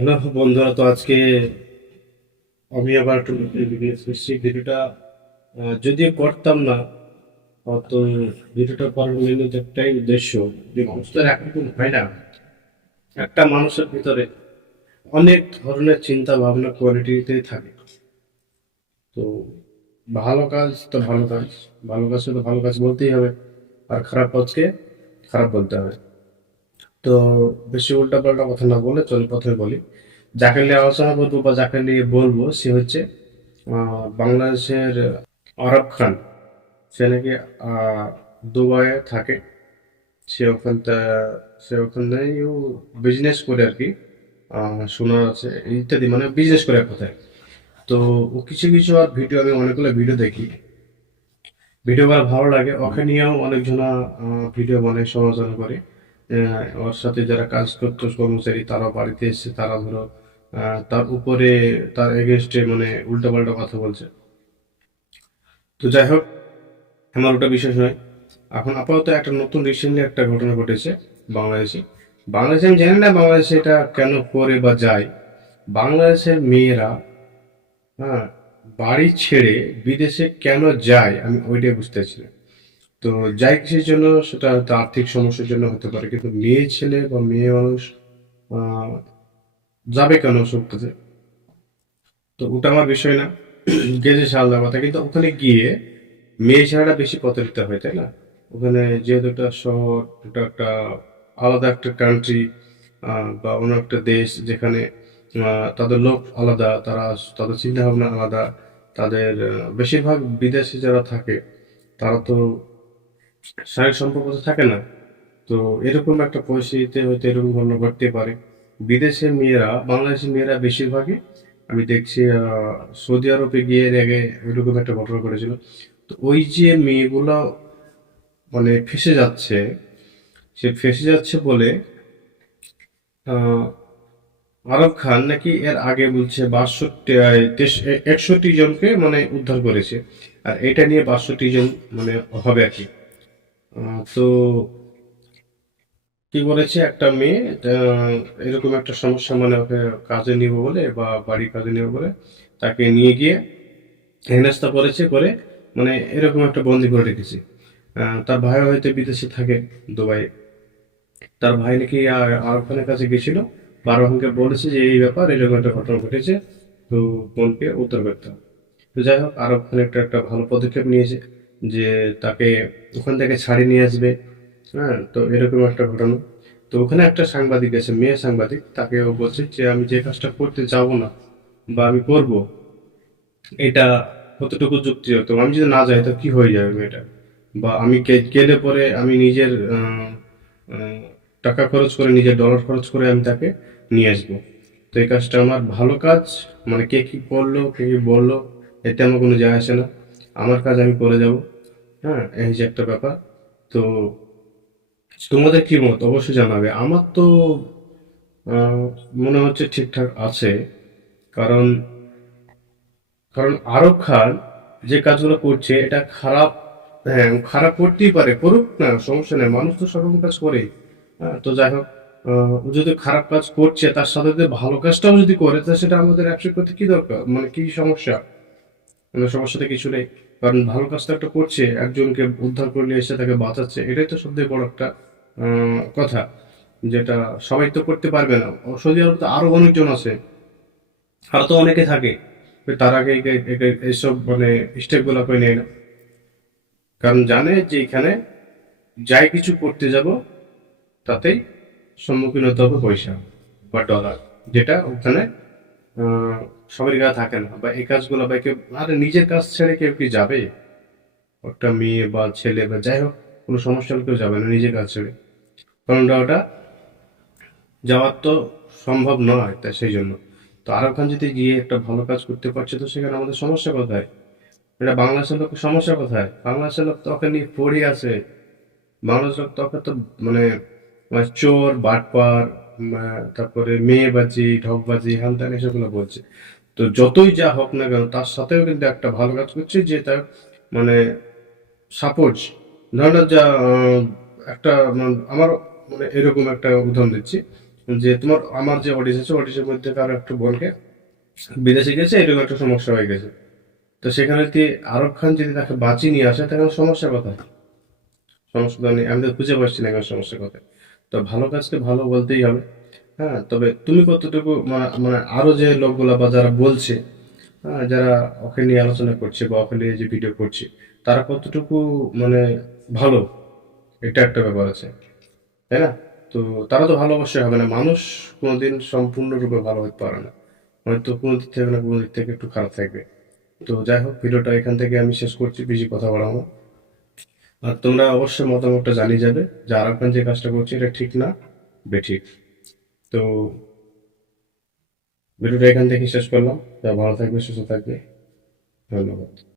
Hello বন্ধুরা, তো আজকে আমি আবার একটু নতুন ভিডিও এসেছি। ভিডিওটা যদিও করতাম না, তো ভিডিওটা করার মেন একটাই উদ্দেশ্য যে মানুষের এখন হয় না, একটা মানুষের ভিতরে অনেক ধরনের চিন্তা ভাবনা কোয়ালিটিতেই থাকে। তো ভালো কাজ তো ভালো কাজ, ভালো কাজকে তো ভালো কাজ বলতেই হবে, আর খারাপ কাজকে খারাপ বলতে হবে। তো বেশি উল্টাপাল্টা কথা না বলে চল প্রথমে বলি, যাকে নিয়ে আলোচনা করবো বা যাকে নিয়ে বলবো সে হচ্ছে বাংলাদেশের আরব খান। সে নাকি দুবাইয়ে থাকে। সে ওখানটা সে ওখানেও বিজনেস করে আর কি, শোনা আছে ইত্যাদি, মানে বিজনেস করে এক কথায়। তো ও কিছু কিছু আর ভিডিও, আমি অনেকগুলো ভিডিও দেখি, ভিডিও করা ভালো লাগে। ওকে নিয়েও অনেকজনা ভিডিও বানায়, সমালোচনা করে। ওর সাথে যারা কাজ করতো কর্মচারী, তারাও বাড়িতে এসে তারা ধরো তার উপরে, তার এগেনস্টে মানে উল্টোপাল্টা কথা বলছে। তো যাই হোক, আমার ওটা বিশেষ নয়। এখন আপাতত একটা নতুন রিসেন্টলি একটা ঘটনা ঘটেছে বাংলাদেশে। বাংলাদেশে আমি জানি না বাংলাদেশে এটা কেন করে বা যায়। বাংলাদেশের মেয়েরা, হ্যাঁ, বাড়ি ছেড়ে বিদেশে কেন যায় আমি ওইটাই বুঝতেছি না। তো যাই কিসের জন্য, সেটা হয়তো আর্থিক সমস্যার জন্য হতে পারে, কিন্তু মেয়ে ছেলে বা মেয়ে মানুষ আহ, যাবে কেন সব কাজে? তো ওটা আমার বিষয় না, গেছে সে আলাদা কথা। কিন্তু ওখানে গিয়ে মেয়ে ছেলেরা বেশি প্রতারিত হয়, তাই না? ওখানে যেহেতু একটা শহর, ওটা একটা আলাদা একটা কান্ট্রি বা অন্য একটা দেশ, যেখানে তাদের লোক আলাদা, তাদের চিন্তা ভাবনা আলাদা। তাদের বেশিরভাগ বিদেশি যারা থাকে, তারা তো শারীরিক সম্পর্ক তো থাকে না। তো এরকম একটা পরিস্থিতিতে হয়তো এরকম ঘটনা ঘটতে পারে। বিদেশের মেয়েরা, বাংলাদেশের মেয়েরা বেশিরভাগই আমি দেখছি সৌদি আরবে গিয়ে এর আগে ওইরকম একটা ঘটনা ঘটেছিল। তো ওই যে মেয়েগুলো মানে ফেঁসে যাচ্ছে, সে ফেঁসে যাচ্ছে বলে আহ, আরব খান নাকি এর আগে বলছে 61 জনকে মানে উদ্ধার করেছে। আর এটা নিয়ে 62 জন মানে হবে আর কি। তো কি বলেছে, একটা মেয়ে আহ, এরকম একটা সমস্যা, মানে ওকে কাজে নিব বলে বা বাড়ির কাজে নিব বলে তাকে নিয়ে গিয়ে হেনস্থা করেছে, করে মানে এরকম একটা বন্দি করে রেখেছে। তার ভাই হয়তো বিদেশে থাকে, দুবাই। তার ভাই নাকি আরব খানের কাছে গেছিল, বারো খানকে বলেছে যে এই ব্যাপার, এরকম একটা ঘটনা ঘটেছে, তো বোনকে উদ্ধার করতে হবে। তো যাই হোক, আরব খান একটা ভালো পদক্ষেপ নিয়েছে যে তাকে ওখান থেকে ছাড়িয়ে নিয়ে আসবে। হ্যাঁ, তো এরকম একটা ঘটনা। তো ওখানে একটা সাংবাদিক আছে, মেয়ে সাংবাদিক, তাকে ও বলছে যে আমি যে কাজটা করতে যাব না বা আমি করব, এটা কতটুকু যুক্তিযুক্ত, আমি যদি না যাই তো কি হয়ে যাবে মেয়েটা, বা আমি গেলে পরে আমি নিজের আহ, টাকা খরচ করে, নিজের ডলার খরচ করে আমি তাকে নিয়ে আসবো। তো এই কাজটা আমার ভালো কাজ, মানে কে কি করলো কে কি বললো এতে আমার কোনো যায় আসে না, আমার কাজ আমি করে যাব। হ্যাঁ, এই যে একটা ব্যাপার। তো তোমাদের কি মত অবশ্যই জানাবে। আমার তো আহ, মনে হচ্ছে ঠিকঠাক আছে। কারণ কারণ আরব খান যে কাজগুলো করছে এটা খারাপ। হ্যাঁ, খারাপ করতেই পারে, করুক না, সমস্যা নেই, মানুষ তো সব রকম কাজ করে। হ্যাঁ, তো যাই হোক, ও যদি খারাপ কাজ করছে তার সাথে যদি ভালো কাজটাও যদি করে, তাহলে সেটা আমাদের অ্যাকসেপ্ট করতে কি দরকার, মানে কি সমস্যা? মানে সমস্যাটা কিছু নেই। কারণ ভালো কাজটা একটা করছে, একজনকে উদ্ধার করে নিয়ে এসে তাকে বাঁচাচ্ছে, এটাই তো সবথেকে বড় একটা কথা, যেটা সবাই তো করতে পারবে না। সৌদি আরব তো আরো অনেকজন আছে, আরো তো অনেকে থাকে, তো তারা আগে এইসব মানে স্টেপ গুলা করে নেয় না। কারণ জানে যে এখানে যাই কিছু করতে যাব, তাতেই সম্মুখীন হতে হবে পয়সা বা ডলার, যেটা ওখানে আহ, সবার কাছে থাকে না। বা এই কাজগুলো বা কেউ, আরে নিজের কাজ ছেড়ে কেউ কি যাবে? একটা মেয়ে বা ছেলে বা যাই হোক, কোনো সমস্যা হলে কেউ যাবে না নিজের কাজ ছেড়ে। কারণ ওটা যাওয়ার তো সম্ভব নয়, তাই সেই জন্য। তো আরব খান যদি গিয়ে একটা ভালো কাজ করতে পারছে, তো সেখানে আমাদের সমস্যা কোথায়? এটা বাংলাদেশের লোকের সমস্যা কোথায়? বাংলাদেশের লোক তো ওকে নিয়ে পড়ে আছে। বাংলাদেশের লোক তো ওকে তো মানে চোর বাটপার, তারপরে মেয়েবাজি ঢপবাজি হ্যান ত্যান এসবগুলো বলছে। তো যতই যা হোক না কেন, তার সাথেও কিন্তু একটা ভালো কাজ করছে, যে তার মানে সাপোজ, ধরো যা একটা আমার মানে এরকম একটা উদাহরণ দিচ্ছি। যে তোমার আমার যে অডিয়েন্স আছে অডিয়েন্সের মধ্যে কারো একটা বোনকে বিদেশে গেছে, এরকম একটা সমস্যা হয়ে গেছে। তো সেখানে যদি আরব খান যদি তাকে বাঁচিয়ে নিয়ে আসে, তখন সমস্যা কোথায়? সমস্যা তো নেই, আমি তো খুঁজে পাচ্ছি না এখন সমস্যা কোথায়। তো ভালো কাজকে ভালো বলতেই হবে। হ্যাঁ, তবে তুমি কতটুকু মানে আরো যে লোকগুলা বা যারা বলছে, হ্যাঁ, যারা ওকে নিয়ে আলোচনা করছে বা ওকে নিয়ে যে ভিডিও করছে, তারা কতটুকু মানে ভালো, এটা একটা ব্যাপার আছে, তাই না? তো তারা তো ভালো অবশ্যই হবে না, মানুষ কোনোদিন সম্পূর্ণরূপে ভালো হতে পারে না, হয়তো কোনো দিক থেকে না কোনো দিক থেকে একটু খারাপ থাকবে। তো যাই হোক, ভিডিওটা এখান থেকে আমি শেষ করছি, বেশি কথা বাড়াবো না। আর তোমরা অবশ্যই মতামতটা জানিয়ে যাবে যে আরব খান যে কাজটা করছে এটা ঠিক না বেঠিক। তো ভিডিওটা এখান থেকে শেষ করলাম। তা ভালো থাকবে, সুস্থ থাকবে। ধন্যবাদ।